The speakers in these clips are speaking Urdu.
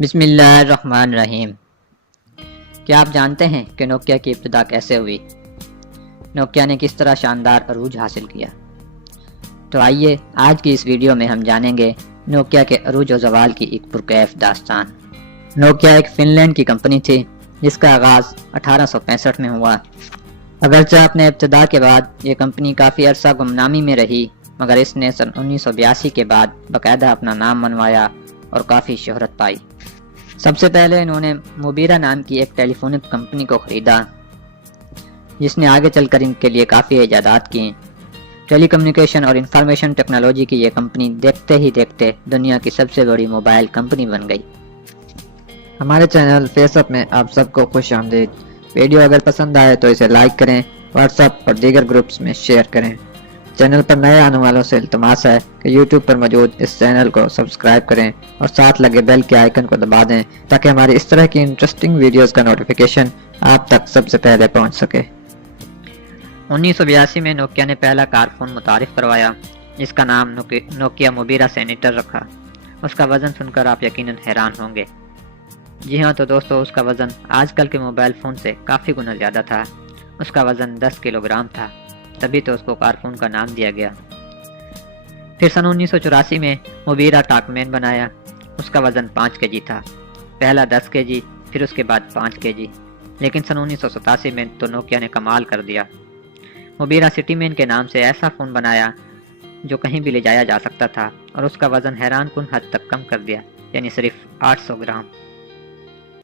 بسم اللہ الرحمن الرحیم۔ کیا آپ جانتے ہیں کہ نوکیا کی ابتدا کیسے ہوئی؟ نوکیا نے کس طرح شاندار عروج حاصل کیا؟ تو آئیے آج کی اس ویڈیو میں ہم جانیں گے نوکیا کے عروج و زوال کی ایک پرکیف داستان۔ نوکیا ایک فن لینڈ کی کمپنی تھی جس کا آغاز 1865 میں ہوا۔ اگرچہ اپنے ابتدا کے بعد یہ کمپنی کافی عرصہ گمنامی میں رہی، مگر اس نے سن 1982 کے بعد باقاعدہ اپنا نام منوایا اور کافی شہرت پائی۔ سب سے پہلے انہوں نے موبیرا نام کی ایک ٹیلی فونک کمپنی کو خریدا جس نے آگے چل کر ان کے لیے کافی ایجادات کی۔ ٹیلی کمیونیکیشن اور انفارمیشن ٹیکنالوجی کی یہ کمپنی دیکھتے ہی دیکھتے دنیا کی سب سے بڑی موبائل کمپنی بن گئی۔ ہمارے چینل فیس اپ میں آپ سب کو خوش آمدید۔ ویڈیو اگر پسند آئے تو اسے لائک کریں، واٹس ایپ اور دیگر گروپس میں شیئر کریں۔ چینل پر نئے آنے والوں سے التماس ہے کہ یوٹیوب پر موجود اس چینل کو سبسکرائب کریں اور ساتھ لگے بیل کے آئیکن کو دبا دیں تاکہ ہماری اس طرح کی انٹرسٹنگ ویڈیوز کا نوٹیفیکیشن آپ تک سب سے پہلے پہنچ سکے۔ 1982 میں نوکیا نے پہلا کار فون متعارف کروایا جس کا نام نوکیا موبیرا سینیٹر رکھا۔ اس کا وزن سن کر آپ یقیناً حیران ہوں گے۔ جی ہاں تو دوستو، اس کا وزن آج کل کے موبائل فون سے کافی گنا زیادہ تھا۔ اس کا وزن 10 کلو گرام تھا، تبھی تو اس کو کار فون کا نام دیا گیا۔ پھر سن 1984 میں موبیرا ٹاک مین بنایا۔ اس کا وزن 5 کے جی تھا، پہلا 10 کے جی، پھر اس کے بعد 5 کے جی۔ لیکن سن 1987 میں تو نوکیا نے کمال کر دیا۔ موبیرا سٹی مین کے نام سے ایسا فون بنایا جو کہیں بھی لے جایا جا سکتا تھا اور اس کا وزن حیران کن حد تک کم کر دیا، یعنی صرف 800 گرام۔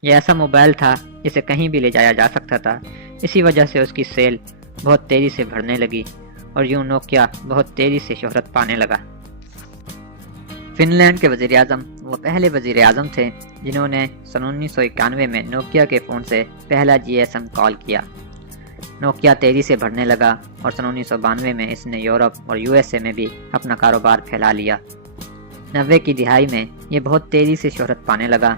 یہ ایسا موبائل تھا جسے کہیں بھی لے جایا جا سکتا تھا۔ اسی وجہ سے اس کی سیل بہت تیزی سے بڑھنے لگی اور یوں نوکیا بہت تیزی سے شہرت پانے لگا۔ فن لینڈ کے وزیر اعظم وہ پہلے وزیر اعظم تھے جنہوں نے سن 1991 میں نوکیا کے فون سے پہلا GSM کال کیا۔ نوکیا تیزی سے بڑھنے لگا اور سن 1992 میں اس نے یورپ اور USA میں بھی اپنا کاروبار پھیلا لیا۔ 90 کی دہائی میں یہ بہت تیزی سے شہرت پانے لگا۔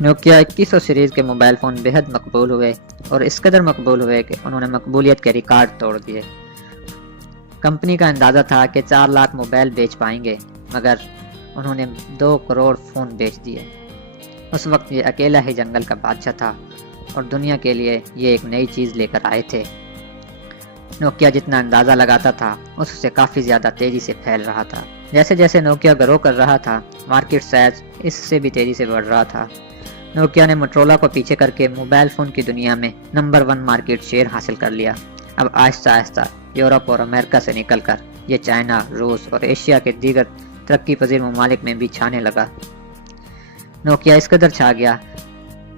نوکیا 2100 سیریز کے موبائل فون بہت مقبول ہوئے اور اس قدر مقبول ہوئے کہ انہوں نے مقبولیت کے ریکارڈ توڑ دیے۔ کمپنی کا اندازہ تھا کہ 4 لاکھ موبائل بیچ پائیں گے، مگر انہوں نے 2 کروڑ فون بیچ دیے۔ اس وقت یہ اکیلا ہی جنگل کا بادشاہ تھا اور دنیا کے لیے یہ ایک نئی چیز لے کر آئے تھے۔ نوکیا جتنا اندازہ لگاتا تھا اس سے کافی زیادہ تیزی سے پھیل رہا تھا۔ جیسے جیسے نوکیا گرو کر رہا تھا، مارکیٹ سائز اس سے بھی تیزی سے بڑھ رہا تھا۔ نوکیا نے موٹرولا کو پیچھے کر کے موبائل فون کی دنیا میں نمبر 1 مارکیٹ شیئر حاصل کر لیا۔ اب آہستہ آہستہ یورپ اور امریکہ سے نکل کر یہ چائنا، روس اور ایشیا کے دیگر ترقی پذیر ممالک میں بھی چھانے لگا۔ نوکیا اس قدر چھا گیا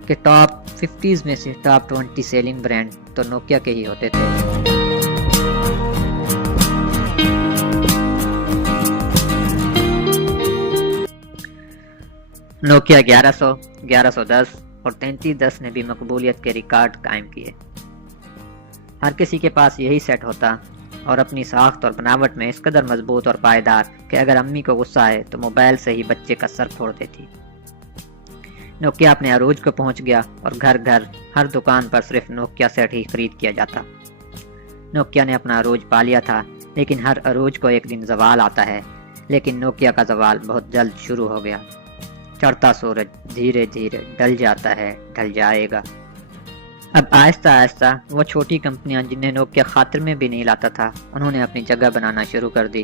کہ ٹاپ 50 میں سے ٹاپ 20 سیلنگ برانڈ تو نوکیا کے ہی ہوتے تھے۔ نوکیا 1100، 1110 اور 3310 نے بھی مقبولیت کے ریکارڈ قائم کیے۔ ہر کسی کے پاس یہی سیٹ ہوتا اور اپنی ساخت اور بناوٹ میں اس قدر مضبوط اور پائیدار کہ اگر امی کو غصہ آئے تو موبائل سے ہی بچے کا سر پھوڑ دیتی۔ نوکیا اپنے عروج کو پہنچ گیا اور گھر گھر ہر دکان پر صرف نوکیا سیٹ ہی خرید کیا جاتا۔ نوکیا نے اپنا عروج پا لیا تھا، لیکن ہر عروج کو ایک دن زوال آتا ہے، لیکن نوکیا کا زوال بہت جلد شروع ہو گیا۔ چڑھتا سورج دھیرے دھیرے ڈھل جاتا ہے، ڈھل جائے گا۔ اب آہستہ آہستہ وہ چھوٹی کمپنیاں جنہیں نوکیا خاطر میں بھی نہیں لاتا تھا، انہوں نے اپنی جگہ بنانا شروع کر دی۔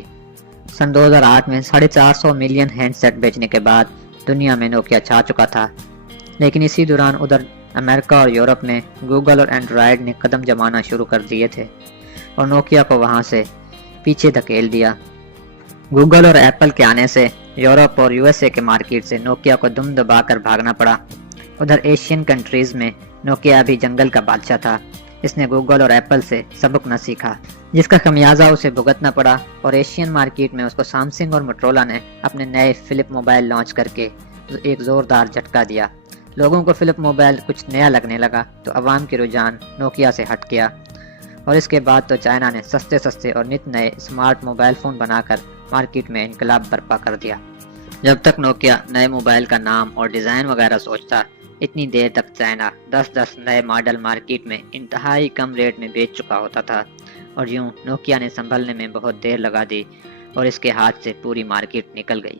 سن 2008 میں 450 ملین ہینڈ سیٹ بیچنے کے بعد دنیا میں نوکیا چھا چکا تھا، لیکن اسی دوران ادھر امریکہ اور یورپ میں گوگل اور اینڈرائیڈ نے قدم جمانا شروع کر دیے تھے اور نوکیا کو وہاں سے پیچھے دھکیل دیا۔ گوگل اور ایپل کے آنے سے یورپ اور USA کے مارکیٹ سے نوکیا کو دم دبا کر بھاگنا پڑا۔ ادھر ایشین کنٹریز میں نوکیا بھی جنگل کا بادشاہ تھا۔ اس نے گوگل اور ایپل سے سبق نہ سیکھا، جس کا خمیازہ اسے بھگتنا پڑا، اور ایشین مارکیٹ میں اس کو سامسنگ اور موٹرولا نے اپنے نئے فلپ موبائل لانچ کر کے ایک زوردار جھٹکا دیا۔ لوگوں کو فلپ موبائل کچھ نیا لگنے لگا تو عوام کی رجحان نوکیا سے ہٹ گیا، اور اس کے بعد تو چائنا نے سستے سستے اور نت نئے اسمارٹ موبائل فون بنا کر مارکیٹ میں انقلاب برپا کر دیا۔ جب تک نوکیا نئے موبائل کا نام اور ڈیزائن وغیرہ سوچتا، اتنی دیر تک چائنا 10 نئے ماڈل مارکیٹ میں انتہائی کم ریٹ میں بیچ چکا ہوتا تھا، اور یوں نوکیا نے سنبھلنے میں بہت دیر لگا دی اور اس کے ہاتھ سے پوری مارکیٹ نکل گئی۔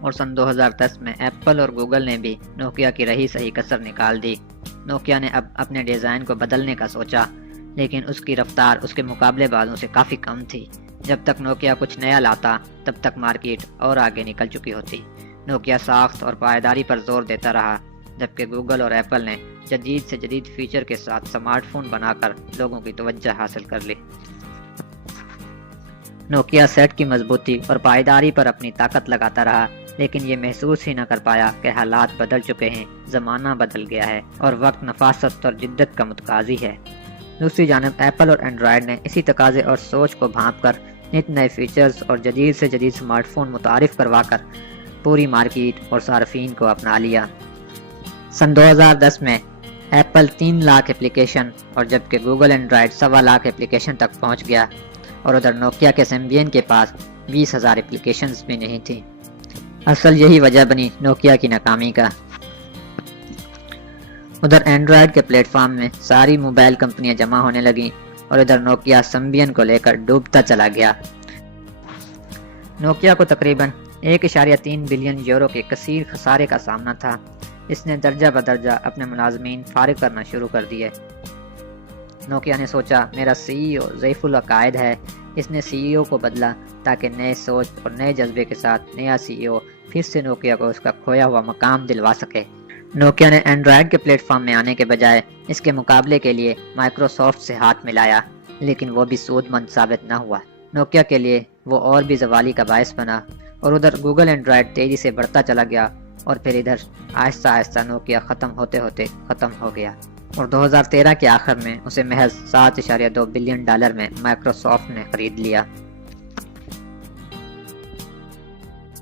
اور سن 2010 میں ایپل اور گوگل نے بھی نوکیا کی رہی صحیح کسر نکال دی۔ نوکیا نے اب اپنے ڈیزائن کو بدلنے کا سوچا، لیکن اس کی رفتار اس کے مقابلے بازوں سے کافی کم تھی۔ جب تک نوکیا کچھ نیا لاتا تب تک مارکیٹ اور آگے نکل چکی ہوتی۔ نوکیا ساخت اور پائیداری پر زور دیتا رہا، جبکہ گوگل اور ایپل نے جدید سے جدید فیچر کے ساتھ سمارٹ فون بنا کر لوگوں کی توجہ حاصل کر لی۔ نوکیا سیٹ کی مضبوطی اور پائیداری پر اپنی طاقت لگاتا رہا، لیکن یہ محسوس ہی نہ کر پایا کہ حالات بدل چکے ہیں، زمانہ بدل گیا ہے اور وقت نفاست اور جدت کا متقاضی ہے۔ دوسری جانب ایپل اور اینڈرائیڈ نے اسی تقاضے اور سوچ کو بھانپ کر نت نئے فیچرز اور جدید سے جدید سمارٹ فون متعارف کروا کر پوری مارکیٹ اور صارفین کو اپنا لیا۔ سن 2010 میں ایپل 3 لاکھ اپلیکیشن اور جبکہ گوگل اینڈرائیڈ 1.25 لاکھ اپلیکیشن تک پہنچ گیا، اور ادھر نوکیا کے سمبین کے پاس 20,000 اپلیکیشنز بھی نہیں تھیں۔ اصل یہی وجہ بنی نوکیا کی ناکامی کا۔ ادھر اینڈرائیڈ کے پلیٹ فارم میں ساری موبائل کمپنیاں جمع ہونے لگیں اور ادھر نوکیا سمبین کو لے کر ڈوبتا چلا گیا۔ نوکیا کو تقریباً 1.3 بلین یورو کے کثیر خسارے کا سامنا تھا۔ اس نے درجہ بدرجہ اپنے ملازمین فارغ کرنا شروع کر دیے۔ نوکیا نے سوچا میرا سی ای او ضعیف العقائد ہے۔ اس نے سی ای او کو بدلا تاکہ نئے سوچ اور نئے جذبے کے ساتھ نیا سی ای او پھر سے نوکیا کو اس کا کھویا ہوا مقام دلوا سکے۔ نوکیا نے اینڈرائیڈ کے پلیٹ فارم میں آنے کے بجائے اس کے مقابلے کے لیے مائکروسافٹ سے ہاتھ ملایا، لیکن وہ بھی سود مند ثابت نہ ہوا۔ نوکیا کے لیے وہ اور بھی زوالی کا باعث بنا، اور ادھر گوگل اینڈرائیڈ تیزی سے بڑھتا چلا گیا، اور پھر ادھر آہستہ آہستہ نوکیا ختم ہوتے ہوتے ختم ہو گیا، اور 2013 کے آخر میں اسے محض $7.2 بلین میں مائکروسافٹ نے خرید لیا۔